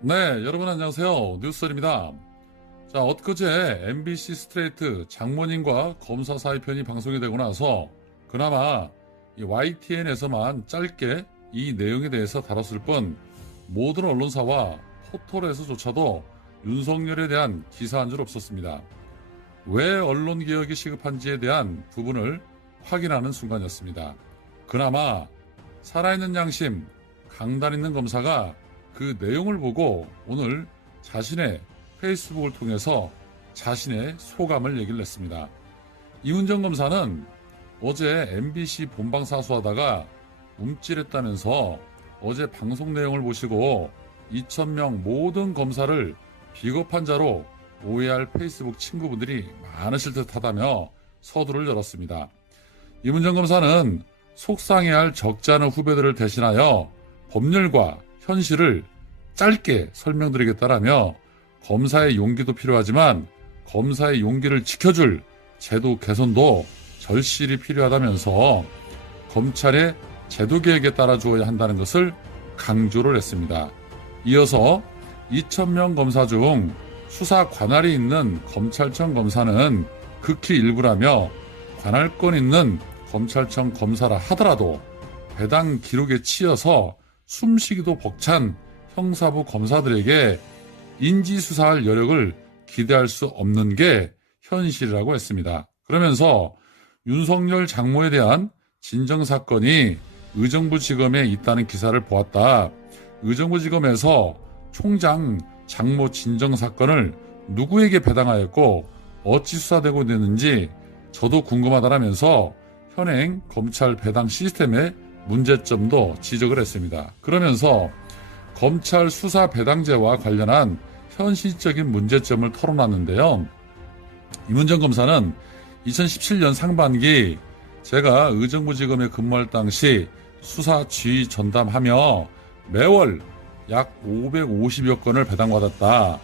네, 여러분 안녕하세요. 뉴스설입니다. 자, 엊그제 MBC 스트레이트 장모님과 검사 사이 편이 방송이 되고 나서 그나마 이 YTN에서만 짧게 이 내용에 대해서 다뤘을 뿐 모든 언론사와 포털에서조차도 윤석열에 대한 기사 한 줄 없었습니다. 왜 언론개혁이 시급한지에 대한 부분을 확인하는 순간이었습니다. 그나마 살아있는 양심, 강단 있는 검사가 그 내용을 보고 오늘 자신의 페이스북을 통해서 자신의 소감을 얘기를 했습니다. 이훈정 검사는 어제 MBC 본방 사수하다가 움찔했다면서 어제 방송 내용을 보시고 2,000명 모든 검사를 비겁한 자로 오해할 페이스북 친구분들이 많으실 듯하다며 서두를 열었습니다. 이문정 검사는 속상해할 적지 않은 후배들을 대신하여 법률과 현실을 짧게 설명드리겠다라며 검사의 용기도 필요하지만 검사의 용기를 지켜줄 제도 개선도 절실히 필요하다면서 검찰의 제도 개혁에 따라 주어야 한다는 것을 강조를 했습니다. 이어서 2,000명 검사 중 수사 관할이 있는 검찰청 검사는 극히 일부라며 관할권 있는 검찰청 검사라 하더라도 배당 기록에 치여서 숨쉬기도 벅찬 형사부 검사들에게 인지수사할 여력을 기대할 수 없는 게 현실이라고 했습니다. 그러면서 윤석열 장모에 대한 진정사건이 의정부지검에 있다는 기사를 보았다. 의정부지검에서 총장 장모 진정사건을 누구에게 배당하였고 어찌 수사되고 있는지 저도 궁금하다라면서 현행 검찰 배당 시스템의 문제점도 지적을 했습니다. 그러면서 검찰 수사 배당제와 관련한 현실적인 문제점을 털어놨는데요. 이문정 검사는 2017년 상반기 제가 의정부지검에 근무할 당시 수사 지휘 전담하며 매월 약 550여 건을 배당받았다.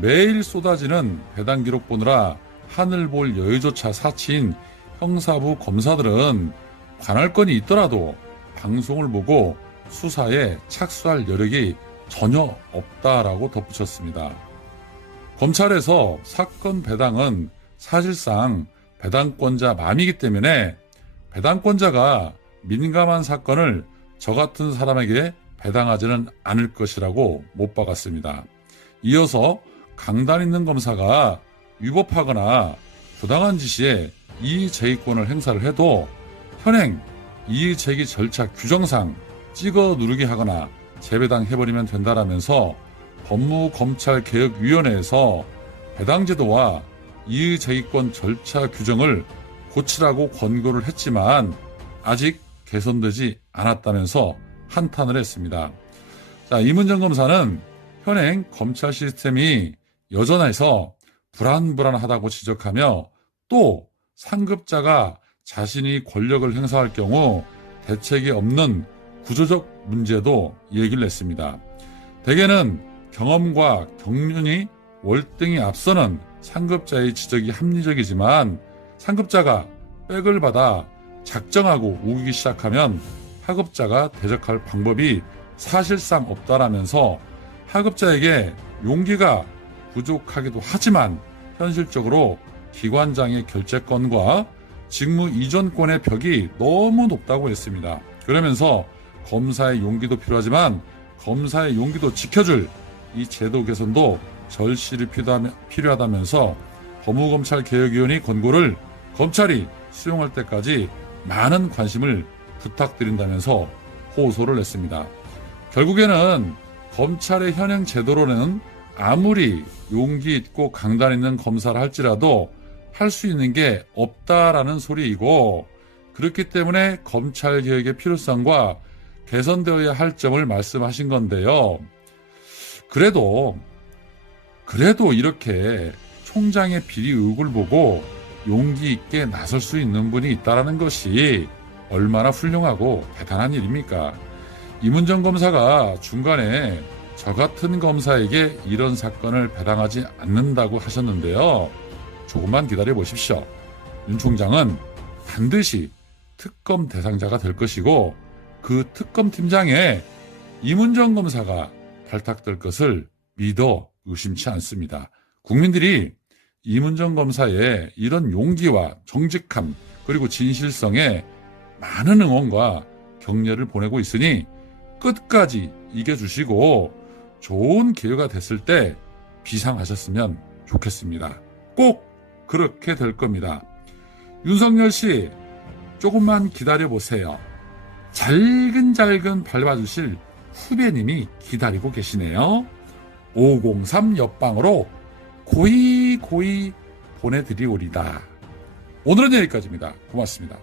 매일 쏟아지는 배당 기록 보느라 하늘 볼 여유조차 사치인 형사부 검사들은 관할권이 있더라도 방송을 보고 수사에 착수할 여력이 전혀 없다라고 덧붙였습니다. 검찰에서 사건 배당은 사실상 배당권자 맘이기 때문에 배당권자가 민감한 사건을 저 같은 사람에게 배당하지는 않을 것이라고 못 박았습니다. 이어서 강단 있는 검사가 위법하거나 부당한 지시에 이의제기권을 행사를 해도 현행 이의제기 절차 규정상 찍어 누르게 하거나 재배당해버리면 된다라면서 법무검찰개혁위원회에서 배당제도와 이의제기권 절차 규정을 고치라고 권고를 했지만 아직 개선되지 않았다면서 한탄을 했습니다. 자, 이문정 검사는 현행 검찰 시스템이 여전해서 불안불안하다고 지적하며 또 상급자가 자신이 권력을 행사할 경우 대책이 없는 구조적 문제도 얘기를 했습니다. 대개는 경험과 경륜이 월등히 앞서는 상급자의 지적이 합리적이지만 상급자가 백을 받아 작정하고 우기기 시작하면 하급자가 대적할 방법이 사실상 없다라면서 하급자에게 용기가 부족하기도 하지만 현실적으로 기관장의 결재권과 직무 이전권의 벽이 너무 높다고 했습니다. 그러면서 검사의 용기도 필요하지만 검사의 용기도 지켜줄 이 제도 개선도 절실히 필요하다면서 법무검찰개혁위원회 권고를 검찰이 수용할 때까지 많은 관심을 부탁드린다면서 호소를 했습니다. 결국에는 검찰의 현행 제도로는 아무리 용기 있고 강단 있는 검사를 할지라도 할 수 있는 게 없다라는 소리이고 그렇기 때문에 검찰개혁의 필요성과 개선되어야 할 점을 말씀하신 건데요. 그래도 이렇게 총장의 비리 의혹을 보고 용기 있게 나설 수 있는 분이 있다는 것이 얼마나 훌륭하고 대단한 일입니까? 이문정 검사가 중간에 저 같은 검사에게 이런 사건을 배당하지 않는다고 하셨는데요. 조금만 기다려 보십시오. 윤 총장은 반드시 특검 대상자가 될 것이고 그 특검 팀장에 이문정 검사가 발탁될 것을 믿어 의심치 않습니다. 국민들이 이문정 검사의 이런 용기와 정직함 그리고 진실성에 많은 응원과 격려를 보내고 있으니 끝까지 이겨주시고 좋은 기회가 됐을 때 비상하셨으면 좋겠습니다. 꼭 그렇게 될 겁니다. 윤석열 씨, 조금만 기다려보세요. 잘근잘근 밟아주실 후배님이 기다리고 계시네요. 503 옆방으로 고이 보내드리오리다. 오늘은 여기까지입니다. 고맙습니다.